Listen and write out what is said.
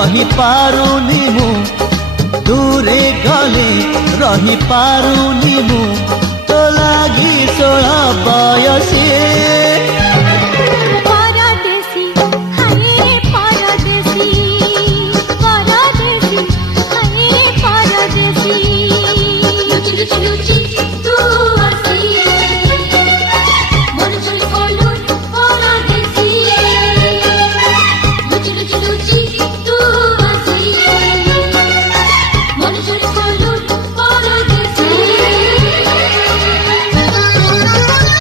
रही पारुनी मु दूरे गले रही पारुनी मु तो लागी 16 बयसी